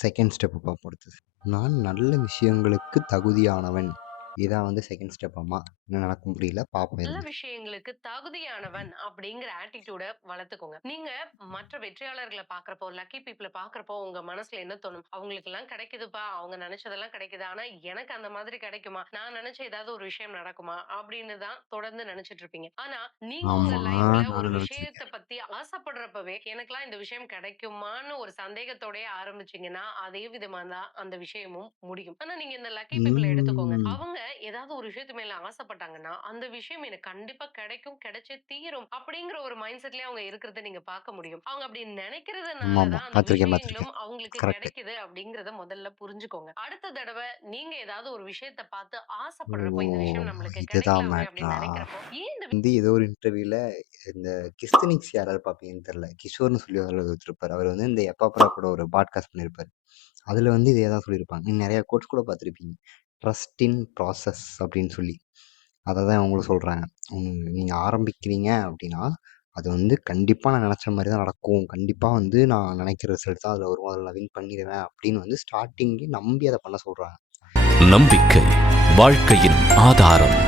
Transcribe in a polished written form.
Second step பார்ப்போம் அடுத்தது. நான் நல்ல விஷயங்களுக்கு தகுதியானவன். இதான் வந்து செகண்ட் ஸ்டெப் அம்மா. என்ன நடக்கும் புரியல. பார்ப்போம் நல்ல இருங்க. விஷயங்களுக்கு தகுதியானவன் அப்படிங்கிற ஆட்டிடியூட வளர்த்துக்கோங்க. நீங்க மற்ற வெற்றியாளர்கள பார்க்கிறப்போ, லக்கி பீப்பிள பார்க்கிறப்போ உங்க மனசுல என்ன தோணும்? அவங்களுக்கெல்லாம் கிடைக்குதுப்பா. அவங்க நினைச்சதெல்லாம் கிடைக்குது. ஆனா எனக்கு அந்த மாதிரி கிடைக்குமா? நான் நினைச்ச ஏதாவது ஒரு விஷயம் நடக்குமா? அப்படின்னு தான் தொடர்ந்து நினைச்சிட்டு இருப்பீங்க. ஆனா நீங்க உங்க ஆமா. லைஃப்ல ஒரு நானும் விஷயத்த நெனச்சிருக்கேன். பத்தி ஆசைப்படுறப்பவே, எனக்கெல்லாம் இந்த விஷயம் கிடைக்குமான்னு ஒரு சந்தேகத்தோடயே ஆரம்பிச்சீங்கன்னா, அதே விதமா தான் அந்த விஷயமும் முடியும். ஆனா நீங்க இந்த லக்கி பீப்பிள எடுத்துக்கோங்க. ம். அவங்க ஏதாவது ஒரு விஷயத்து மேல ஆசைப்பட்டாங்கன்னா, அந்த விஷயம் எனக்கு கண்டிப்பா கிடைக்கும், கிடைச்சே தீரும். அப்படிங்கிற ஒரு மைண்ட் செட்லயே அவங்க இருக்கிறத நீங்க பார்க்க முடியும். அவங்க அப்படி நினைக்கிறதுனால ஆமாமா. தான் அந்த பார்த்துருக்கேன், விஷயங்களும் பார்த்துருக்கேன். அவங்களுக்கு கரெக்ட்டு. கிடைக்குது அப்படிங்கிறத முதல்ல புரிஞ்சுக்கோங்க. அடுத்த தடவ நீங்க ஏதாவது ஒரு விஷயத்த பார்த்து ஓ! ஆசைப்படுறப்போ, இந்த விஷயம் நம்மளுக்கு இதுதான் கிடைக்கலாமே மேட்ரா? அப்படின்னு நினைக்கிறப்போ, ஏன் இந்த வந்து ஏதோ ஒரு இன்டர்வியூல இந்த கிஸ்தனிக்ஸ் யாராவது பார்ப்பீங்கன்னு தெரியல. கிஷோர்ன்னு சொல்லி ஒருத்தர் இருப்பாரு. அவர் வந்து இந்த எப்பப்படா கூட ஒரு பாட்காஸ்ட் பண்ணியிருப்பாரு. அதுல வந்து இதே தான் சொல்லியிருப்பாங்க. நீங்க நெறைய கோட்ஸ் கூட பார்த்துருப்பீங்க. ட்ரஸ்ட் இன் ப்ராசஸ் அப்படின்னு சொல்லி. அத தான் அவங்களும் சொல்றாங்க. நீங்க ஆரம்பிக்கிறீங்க அப்படின்னா, அது வந்து கண்டிப்பா நான் நெனச்ச மாரி தான் நடக்கும். கண்டிப்பா வந்து நான் நெனைக்கிற ரிசல்ட் தான் அதுல வரும். அதுல நான் வின் பண்ணிருவேன் அப்படின்னு வந்து ஸ்டார்ட்டிங்லயே நம்பி அத பண்ண சொல்றாங்க. நம்பிக்கை வாழ்க்கையின் ஆதாரம்.